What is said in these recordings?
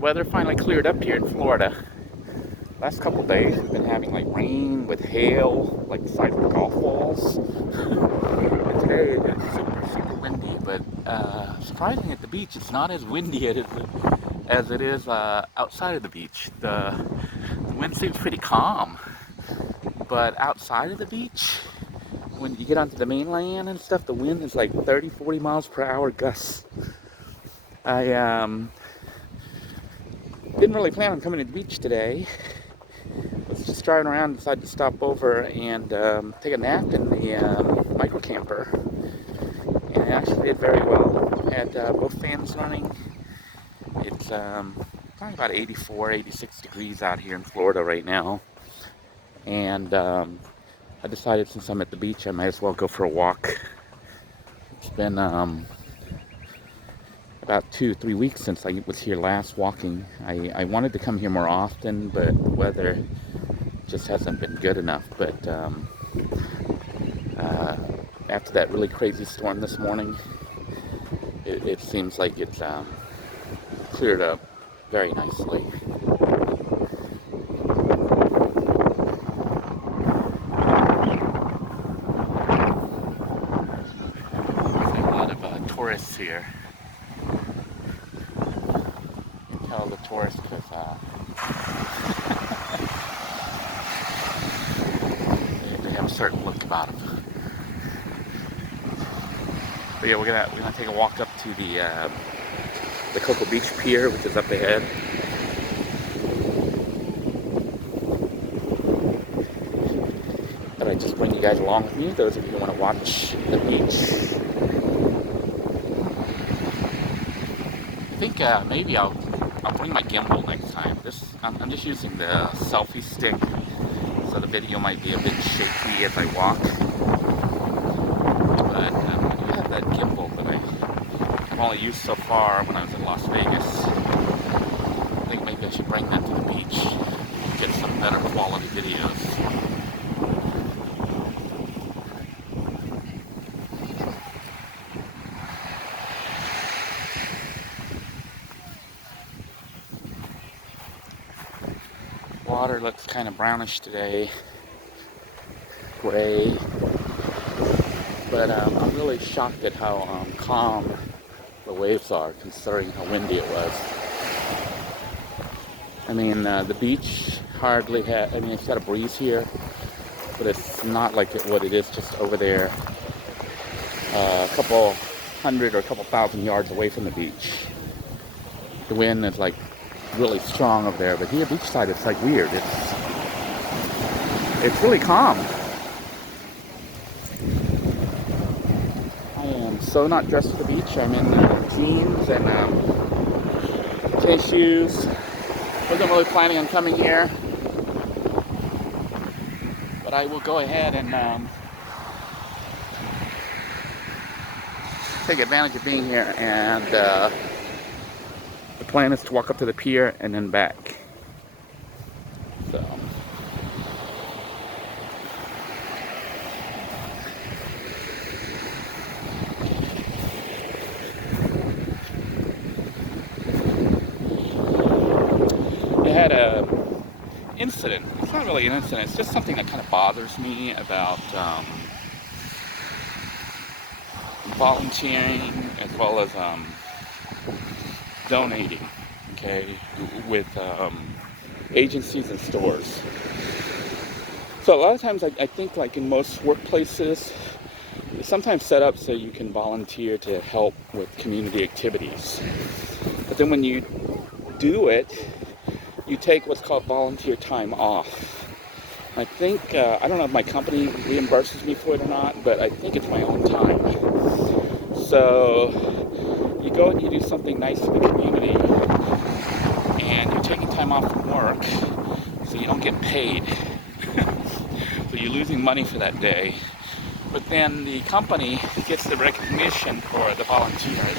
weather finally cleared up here in Florida. Last couple days we've been having like rain with hail, like the size of golf balls. And today it's super windy, but surprisingly at the beach it's not as windy as it is outside of the beach. The wind seems pretty calm, but outside of the beach, when you get onto the mainland and stuff, the wind is like 30-40 miles per hour gusts. I didn't really plan on coming to the beach today. Was just driving around, decided to stop over and take a nap in the micro camper, and it actually did very well. Had both fans running. It's probably about 84, 86 degrees out here in Florida right now, and I decided since I'm at the beach, I might as well go for a walk. It's been about 2-3 weeks since I was here last walking. I wanted to come here more often, but the weather just hasn't been good enough. But after that really crazy storm this morning, it seems like it's cleared up very nicely. There's a lot of tourists here. You can tell the tourists because they have a certain look about them. But yeah, we're gonna take a walk up to the Cocoa Beach Pier, which is up ahead. But I just bring you guys along with me, those of you who want to watch the beach. I think maybe I'll bring my gimbal next time. I'm just using the selfie stick, so the video might be a bit shaky as I walk. But I do have that gimbal that I've only used so far when I was in Las Vegas. I think maybe I should bring that to the beach, get some better quality videos. Water looks kind of brownish today, gray, but I'm really shocked at how calm the waves are, considering how windy it was. I mean, the beach hardly had, I mean, it's got a breeze here, but it's not like what it is just over there, a couple hundred or a couple thousand yards away from the beach. The wind is like really strong over there, but here beachside it's like weird. It's really calm. I am so not dressed for the beach. I'm in jeans and tennis shoes. Wasn't really planning on coming here, but I will go ahead and take advantage of being here, and the plan is to walk up to the pier and then back. So I had a incident. It's not really an incident, it's just something that kind of bothers me about volunteering as well as donating, okay, with agencies and stores. So a lot of times I think like in most workplaces, it's sometimes set up so you can volunteer to help with community activities. But then when you do it, you take what's called volunteer time off. I think, I don't know if my company reimburses me for it or not, but I think it's my own time. So you go and you do something nice for the community, and you're taking time off from work, so you don't get paid. So you're losing money for that day. But then the company gets the recognition for the volunteers.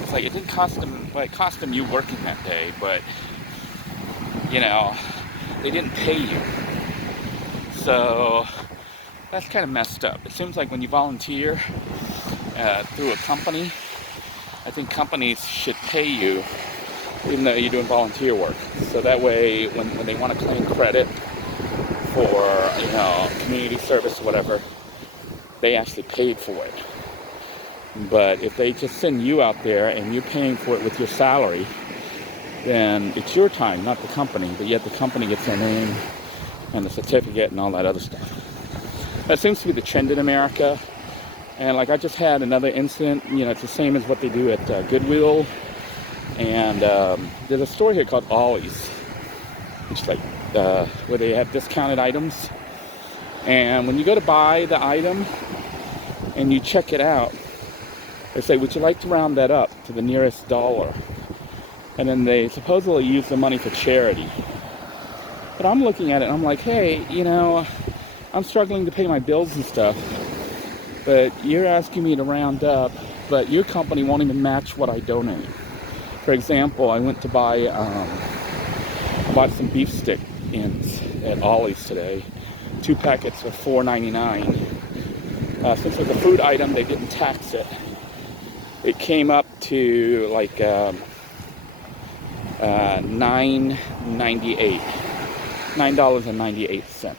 It's like it didn't cost them, well, it cost them you working that day, but you know, they didn't pay you. So that's kind of messed up. It seems like when you volunteer through a company, I think companies should pay you even though you're doing volunteer work. So that way, when they want to claim credit for, community service or whatever, they actually paid for it. But if they just send you out there and you're paying for it with your salary, then it's your time, not the company, but yet the company gets their name and the certificate and all that other stuff. That seems to be the trend in America. And like I just had another incident, it's the same as what they do at Goodwill. And there's a store here called Ollie's, which is like where they have discounted items. And when you go to buy the item and you check it out, they say, would you like to round that up to the nearest dollar? And then they supposedly use the money for charity. But I'm looking at it and I'm like, hey, I'm struggling to pay my bills and stuff, but you're asking me to round up, but your company won't even match what I donate. For example, I went to buy, I bought some beef stick ends at Ollie's today. 2 packets for $4.99. Since it was a food item, they didn't tax it. It came up to like $9.98. $9.98.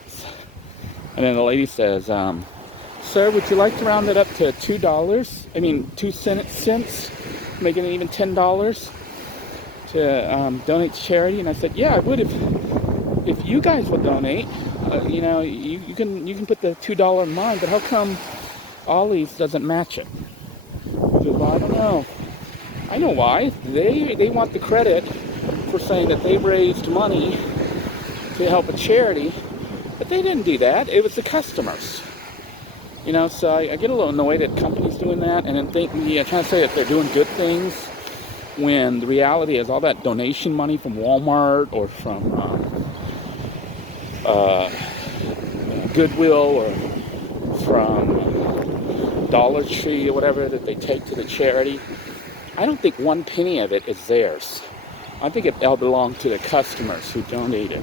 And then the lady says, sir, would you like to round it up to $2? 2 cents, making it even $10 to donate to charity? And I said, yeah, I would if you guys would donate. You can put the $2 in mine, but how come Ollie's doesn't match it? I said, well, I don't know. I know why. They want the credit for saying that they raised money to help a charity, but they didn't do that. It was the customers. So I get a little annoyed at companies doing that, and then trying to say that they're doing good things, when the reality is all that donation money from Walmart or from Goodwill or from Dollar Tree or whatever that they take to the charity, I don't think one penny of it is theirs. I think it all belongs to the customers who donated.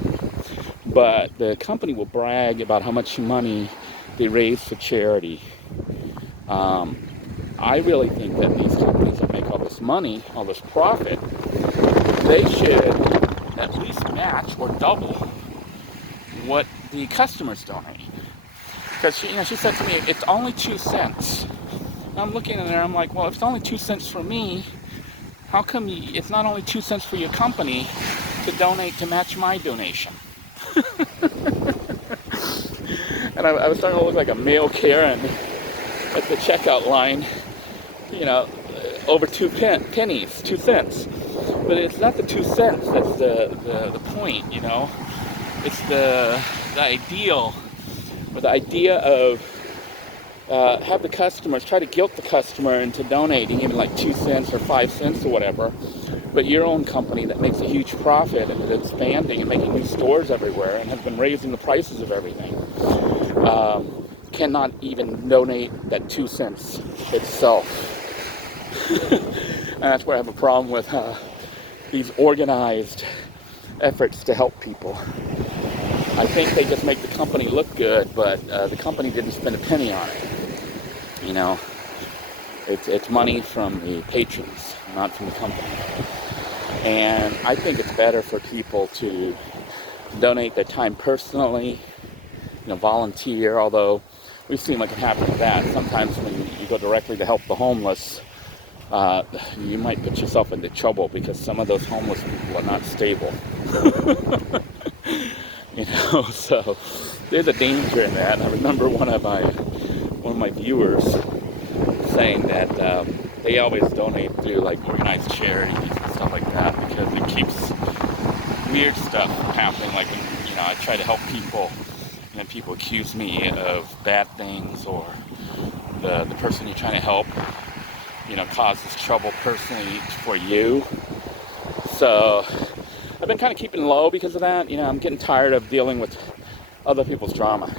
But the company will brag about how much money they raise for charity. I really think that these companies that make all this money, all this profit, they should at least match or double what the customers donate. Because she said to me, it's only 2 cents. I'm looking at her, I'm like, well, if it's only 2 cents for me, how come it's not only 2 cents for your company to donate to match my donation? And I was starting to look like a male Karen at the checkout line, over 2 pennies, 2 cents. But it's not the 2 cents that's the point, It's the ideal, or the idea of have the customers, try to guilt the customer into donating even like 2 cents or 5 cents or whatever, but your own company that makes a huge profit and is expanding and making new stores everywhere and has been raising the prices of everything, cannot even donate that 2 cents itself. And that's where I have a problem with these organized efforts to help people. I think they just make the company look good, but the company didn't spend a penny on it. It's money from the patrons, not from the company. And I think it's better for people to donate their time personally, volunteer, although we've seen what can happen with that. Sometimes when you go directly to help the homeless, you might put yourself into trouble because some of those homeless people are not stable. So there's a danger in that. I remember one of my viewers saying that they always donate through like organized charities and stuff like that because it keeps weird stuff from happening. Like when I try to help people, and then people accuse me of bad things, or the person you're trying to help, causes trouble personally for you. So I've been kind of keeping low because of that. I'm getting tired of dealing with other people's drama.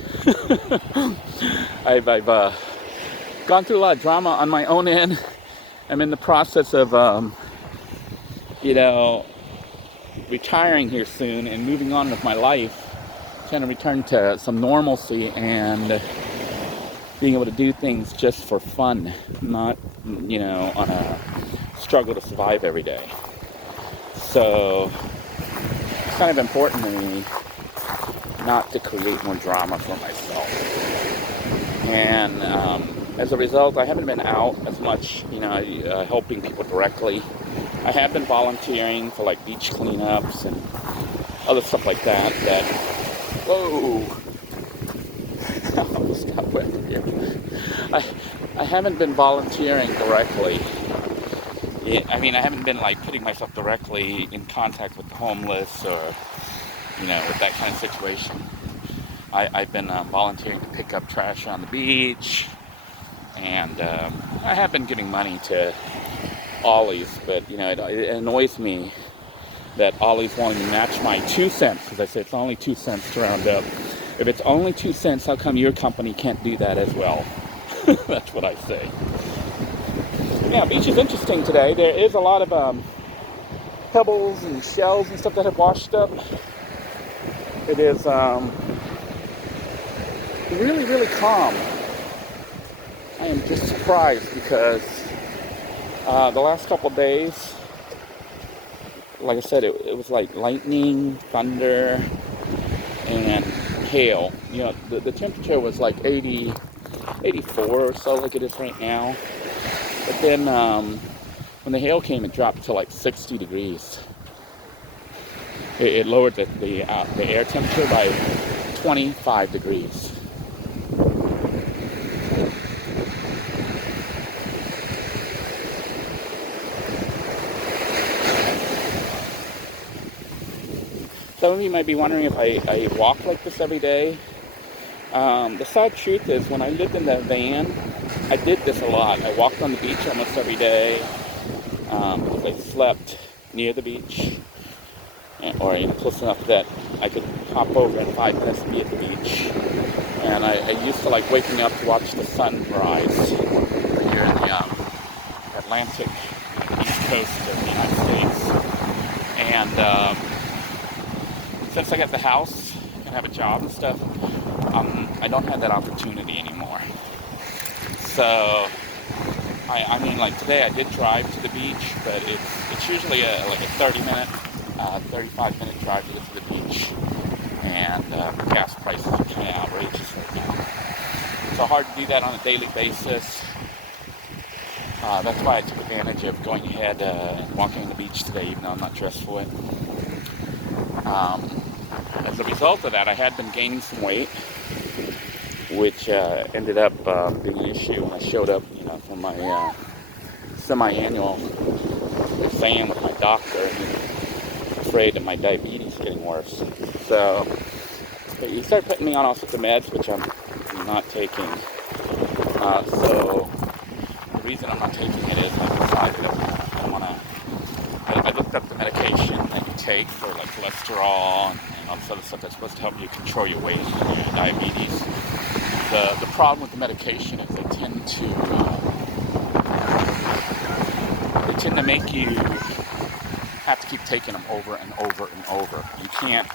I've gone through a lot of drama on my own end. I'm in the process of, retiring here soon and moving on with my life, trying to return to some normalcy and being able to do things just for fun, not, on a struggle to survive every day. So it's kind of important to me not to create more drama for myself. And as a result, I haven't been out as much, helping people directly. I have been volunteering for like beach cleanups and other stuff like that. Whoa, I almost got wet here. I haven't been volunteering directly. I haven't been like putting myself directly in contact with the homeless or, with that kind of situation. I've been volunteering to pick up trash on the beach, and I have been giving money to Ollie's, but it annoys me that Ollie's wanting to match my 2 cents, because I say it's only 2 cents to round up. If it's only 2 cents, how come your company can't do that as well? That's what I say. Yeah, beach is interesting today. There is a lot of pebbles and shells and stuff that have washed up. It is really, really calm. I am just surprised because the last couple of days, like I said, it was like lightning, thunder, and hail. The temperature was like 84 or so, like it is right now. But then when the hail came, it dropped to like 60 degrees. It lowered the air temperature by 25 degrees. Some of you might be wondering if I walk like this every day. The sad truth is, when I lived in that van, I did this a lot. I walked on the beach almost every day because I slept near the beach, or close enough that I could hop over in 5 minutes and be at the beach. And I used to like waking up to watch the sunrise here in the Atlantic East Coast of the United States. And since I got the house and have a job and stuff, I don't have that opportunity anymore. So, like today I did drive to the beach, but it's usually like a 30-minute, 35-minute drive to get to the beach. And gas prices are kind of outrageous right now. So hard to do that on a daily basis. That's why I took advantage of going ahead and walking on the beach today, even though I'm not dressed for it. As a result of that, I had been gaining some weight, which ended up being an issue when I showed up, for my semi-annual exam with my doctor. And afraid of my diabetes getting worse. So he started putting me on all sorts of meds, which I'm not taking. So the reason I'm not taking it is I decided that I don't want to. I looked up the medication that you take for like cholesterol and all this other stuff that's supposed to help you control your weight and your diabetes. The problem with the medication is they tend to make you have to keep taking them over and over and over. You can't,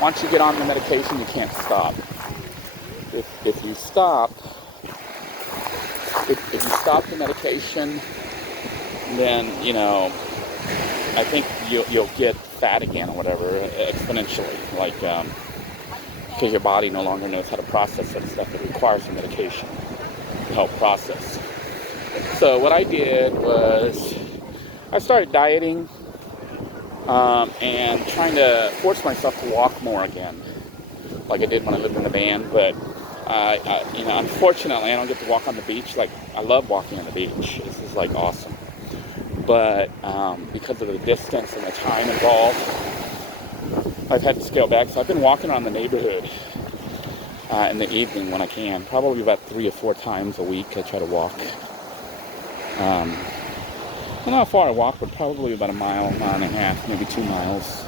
once you get on the medication, you can't stop. If you stop the medication, then, I think you'll get fat again or whatever, exponentially, like, because your body no longer knows how to process that stuff. It requires the medication to help process. So what I did was I started dieting and trying to force myself to walk more again, like I did when I lived in the van. But unfortunately, I don't get to walk on the beach. Like, I love walking on the beach. This is like awesome. But because of the distance and the time involved, I've had to scale back. So I've been walking around the neighborhood in the evening when I can. Probably about 3 or 4 times a week I try to walk. I don't know how far I walk, but probably about a mile and a half, maybe 2 miles.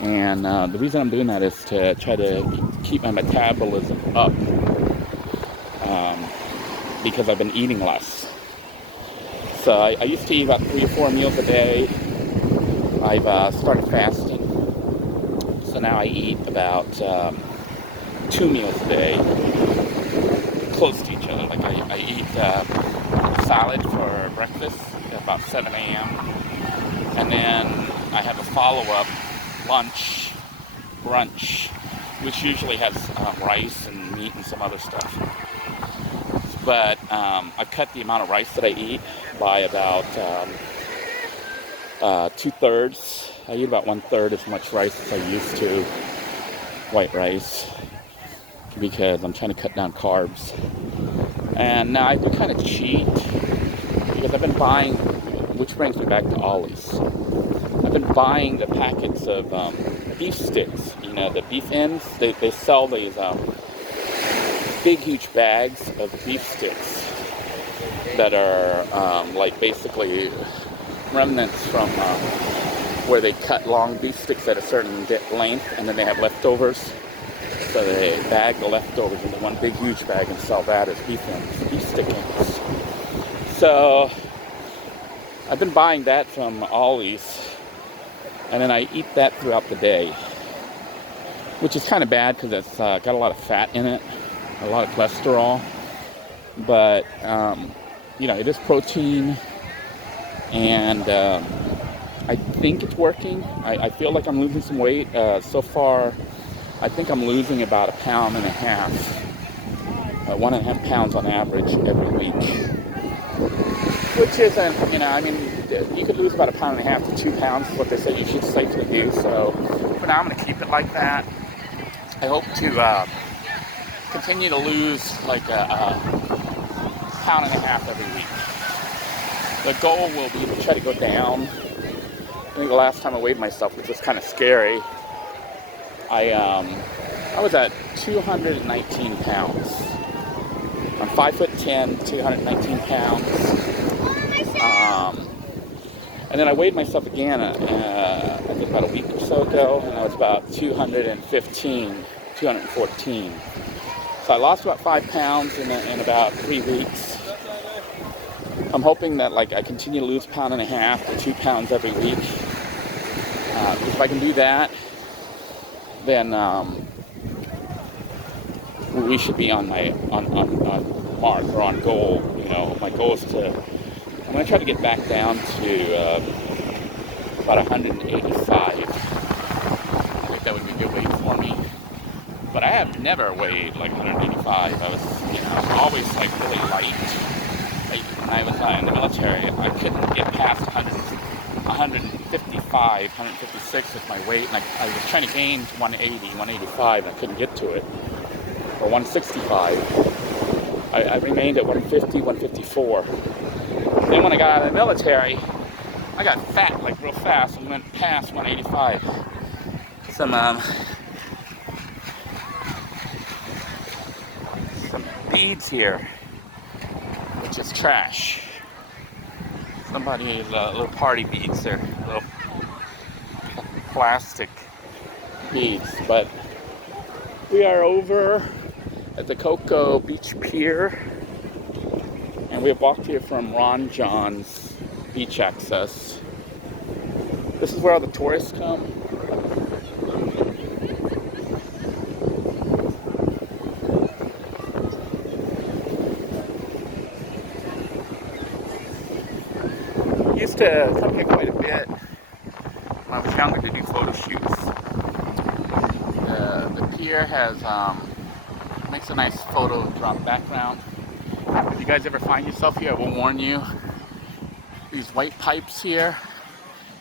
And the reason I'm doing that is to try to keep my metabolism up, because I've been eating less. So I used to eat about 3 or 4 meals a day. I've started fasting. So now I eat about 2 meals a day, close to each other. Like I eat salad for breakfast at about 7 a.m. And then I have a follow-up lunch, brunch, which usually has rice and meat and some other stuff. But I've cut the amount of rice that I eat by about 2/3. I eat about 1/3 as much rice as I used to, white rice, because I'm trying to cut down carbs. And now I do kind of cheat because I've been buying, which brings me back to Ollie's. I've been buying the packets of beef sticks, you know, the beef ends. They sell these big, huge bags of beef sticks that are like basically remnants from where they cut long beef sticks at a certain length, and then they have leftovers. So they bag the leftovers into one big, huge bag and sell that as beef ends, beef stick ends. So I've been buying that from Ollie's, and then I eat that throughout the day, which is kind of bad because it's got a lot of fat in it, a lot of cholesterol, but you know, it is protein, and I think it's working. I feel like I'm losing some weight. So far, I think I'm losing about 1.5 pounds, 1.5 pounds on average every week, which isn't, you know, I mean, you could lose about 1.5 pounds to 2 pounds is what they say you should safely do. So for now, I'm going to keep it like that. I hope to continue to lose like 1.5 pounds every week. The goal will be to try to go down. I think the last time I weighed myself, which was kind of scary, I was at 219 pounds. I'm 5'10", 219 pounds. And then I weighed myself again, I think about a week or so ago, and I was about 215, 214. So I lost about 5 pounds in about 3 weeks. I'm hoping that like I continue to lose 1.5 to 2 pounds every week. If I can do that, then we should be on mark or on goal. You know, my goal is I'm going to try to get back down to about 185. I think that would be a good weight for me. But I have never weighed like 185. I was, you know, always like really light. When I was in the military, I couldn't get past 155, 156 with my weight, and I was trying to gain to 180, 185, and I couldn't get to it. Or 165. I remained at 150, 154. Then when I got out of the military, I got fat like real fast and went past 185. Some beads here, which is trash. Somebody's little party beads there, little plastic beads. But we are over at the Cocoa Beach Pier, and we have walked here from Ron John's beach access. This is where all the tourists come. I used to come here quite a bit when I was younger to do photo shoots. The pier has makes a nice photo drop background. If you guys ever find yourself here, I will warn you, these white pipes here,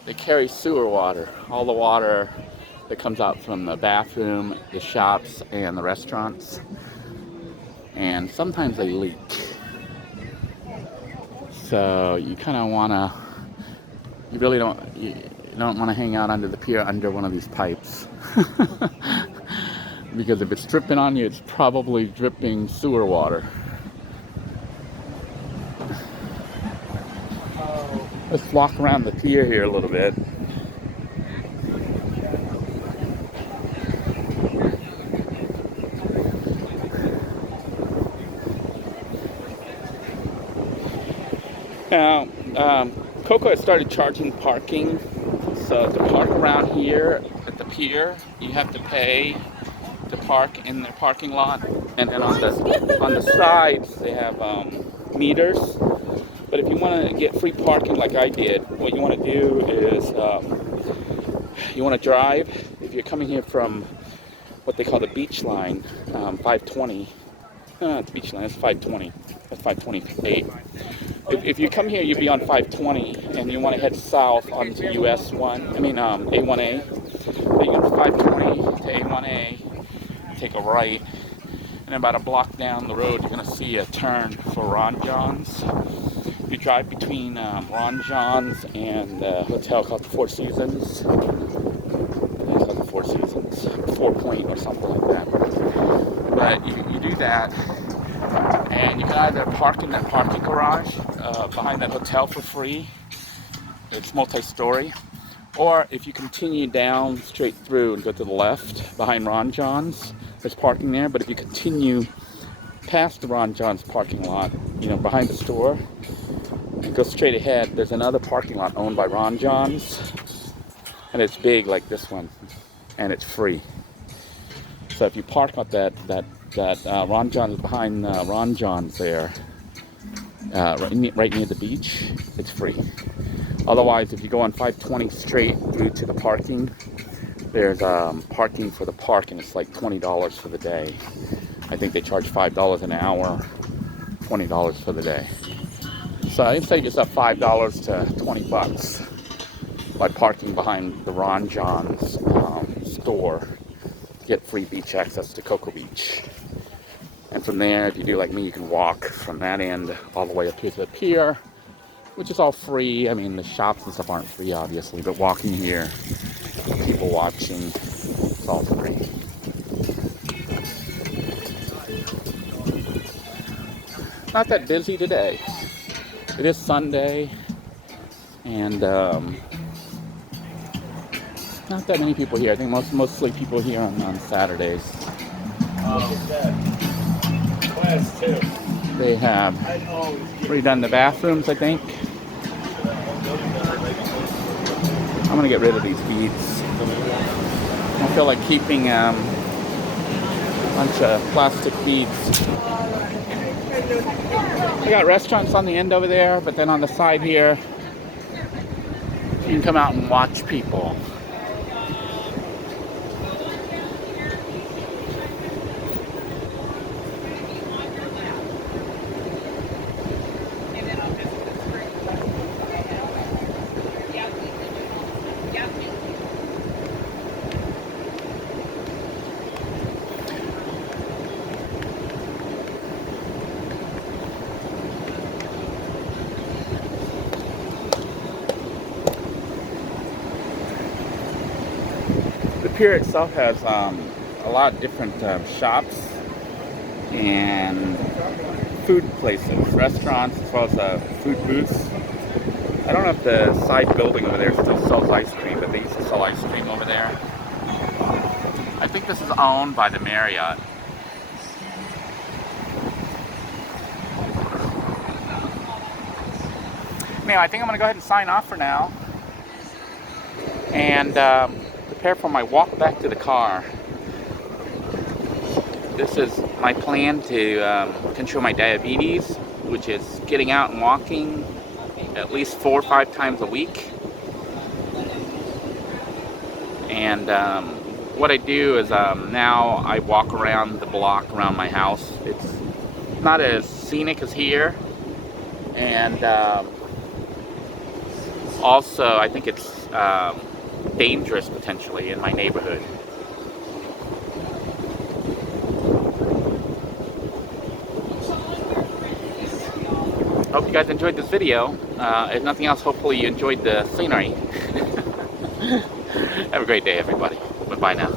they carry sewer water. All the water that comes out from the bathroom, the shops, and the restaurants. And sometimes they leak. So you kind of want to, you really don't want to hang out under the pier under one of these pipes. Because if it's dripping on you, it's probably dripping sewer water. Let's walk around the pier here a little bit. Now, Cocoa has started charging parking. So to park around here at the pier, you have to pay to park in their parking lot. And then on the sides, they have meters. But if you want to get free parking like I did, what you want to do is you want to drive. If you're coming here from what they call the beach line, 520. The beach line, that's 520. That's 528. If you come here, you'd be on 520, and you want to head south onto US 1. I mean A1A. So you go from 520 to A1A, take a right, and about a block down the road, you're going to see a turn for Ron John's. You drive between Ron John's and a hotel called the Four Seasons. It's called the Four Seasons, 4 Point or something like that. But you do that, and you can either park in that parking garage behind that hotel for free. It's multi-story. Or if you continue down straight through and go to the left behind Ron John's, there's parking there. But if you continue past the Ron John's parking lot, behind the store, and go straight ahead, there's another parking lot owned by Ron John's, and it's big like this one, and it's free. So if you park at that Ron John's behind Ron John's there, right near the beach, it's free. Otherwise, if you go on 520 straight through to the parking, there's parking for the park, and it's like $20 for the day. I think they charge $5 an hour, $20 for the day. So you save yourself $5 to $20 by parking behind the Ron John's store to get free beach access to Cocoa Beach. And from there, if you do like me, you can walk from that end all the way up here to the pier, which is all free. I mean, the shops and stuff aren't free, obviously, but walking here, people watching, it's all free. Not that busy today. It is Sunday, and not that many people here. I think mostly people here on Saturdays. Class 2. They have redone the bathrooms, I think. I'm gonna get rid of these beads. I don't feel like keeping a bunch of plastic beads. We got restaurants on the end over there, but then on the side here, you can come out and watch people. The pier itself has a lot of different shops and food places, restaurants, as well as food booths. I don't know if the side building over there still sells ice cream, but they used to sell ice cream over there. I think this is owned by the Marriott. Anyway, I think I'm going to go ahead and sign off for now. And prepare for my walk back to the car. This is my plan to control my diabetes, which is getting out and walking at least 4 or 5 times a week. And what I do is now I walk around the block around my house. It's not as scenic as here, and also I think it's dangerous potentially in my neighborhood. Hope you guys enjoyed this video. If nothing else, hopefully you enjoyed the scenery. Have a great day, everybody. Bye-bye now.